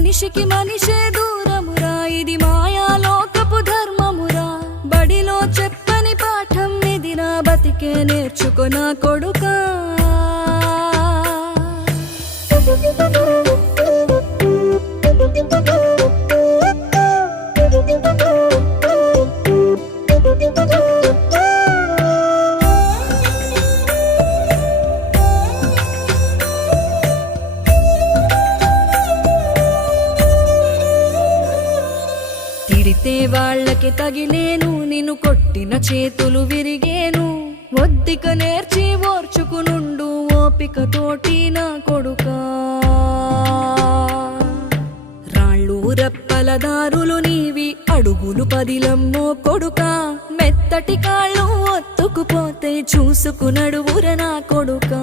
మనిషికి మనిషే దూరమురా, ఇది మాయాలోకపు ధర్మమురా. బడిలో చెప్పని పాఠం ఇది, నా బతికే నేర్చుకో నా కొడుకా. తిడితే వాళ్ళకి తగిలేను, నిన్ను కొట్టిన చేతులు విరిగేను. ఒద్దిక నేర్చి ఓర్చుకునుండు ఓపిక తోటి నా కొడుకా. రాళ్ళు రెప్పల దారులు నీవి, అడుగులు పదిలమ్మో కొడుకా. మెత్తటి కాళ్ళు ఒత్తుకుపోతే చూసుకునడువుర నా కొడుకా.